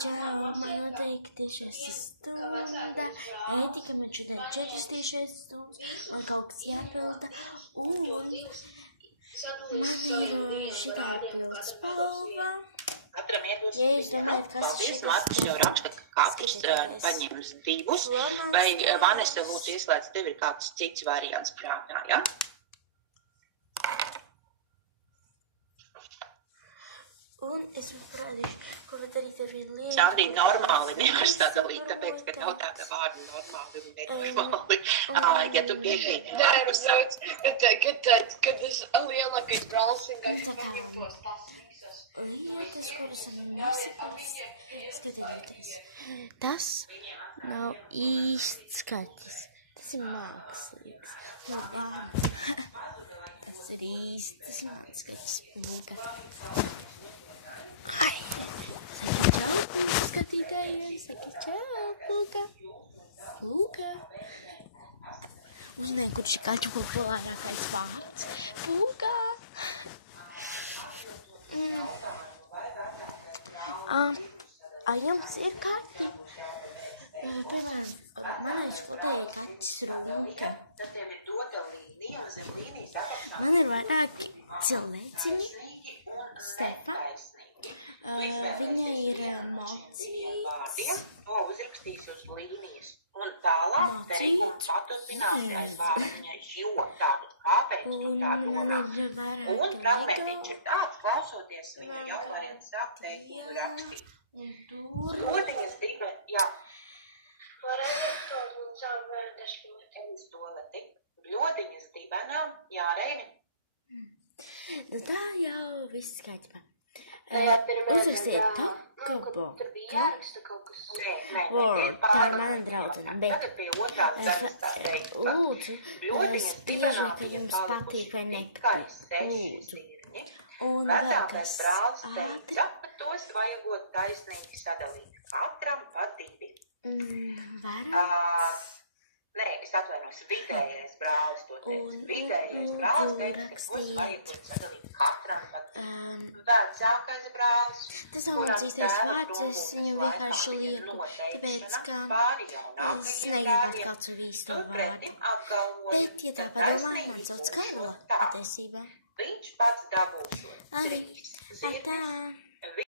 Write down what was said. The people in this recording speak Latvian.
Čau, man noteikti šis stunda. Ētika, man šodien 4 stundas. Man kaut kas jāpilda. Šitā pilda spalva. Katram iet uz vienu. Paldies, Mārtiņš jau raksta, ka katrs paņems 2. Vai Vanesa lūdzu ieslēdz, tev ir kāds cits variants prātā, ja? Un es jums parādīšu, ko var darīt ar vienu lietu. Sandī, normāli nevar sadalīt, tāpēc, ka nav tāda vārda normāli un nenormāli. Ja tu piekrīti. Kad es lielākais brālsingais viņam tos pasīsas. Lietas, kuras man nesaprast, skatieties. Tas nav īsts skaķis. Tas ir mākslīgs. Tas ir īsts mākslīgs pūka. Saki čau, pūka. Pūka. Zināju, kurš ir kaķu populārākais vārds? Pūka. Jums ir kaķi? Piemēram, manai skutē ir kaķis Rūka. Tad tev ir dota līnija, un zem līnijas apakšā. Man ir vairāki cilvēciņi. Stefa. Viņa ir mocīts. To uzrakstīs uz līnijas. Un tālāk teik un paturpināsies vārdiņai, jo tātad kāpēc tu tā domā. Un fragmentiņš ir tāds, klausoties viņa jau variet sākt teikt un rakstīt. Lodiņas divi, jā. Varētu tos un savu vērdešu. Es to leti. Lodiņas divenā, jā, Reini. Nu tā jau viss skaidrībā. Uzrakstiet Kakobo. Tur bija jāraksta kaut kas. Nē, Tā ir mana draudzene, bet tagad pie otrās daļas tā teikt. lūdzu, sprieži, ka jums patīk vai nepatīk. Lūdzu. Un Vecākais brālis ātri. teica, ka tos vajagot taisnīgi sadalīt. Katram pa 2. Vairāk? Nē, es atvainos, vidējais brālis to teica. Vidējais brālis teica, ka tos vajagot sadalīt katram pa 2. Vecākais brālis, Tas nav mans īstais vārds, es viņu vienkārši lieku, tāpēc, ka es negribētu kāds ar īsto vārdu. turpretim apgalvoja, Bet, ja tā ka padomā, taisnīgi man sauc būs Karla, tā. patiesībā. Viņš pats dabūšot 3 zirnis. Tā.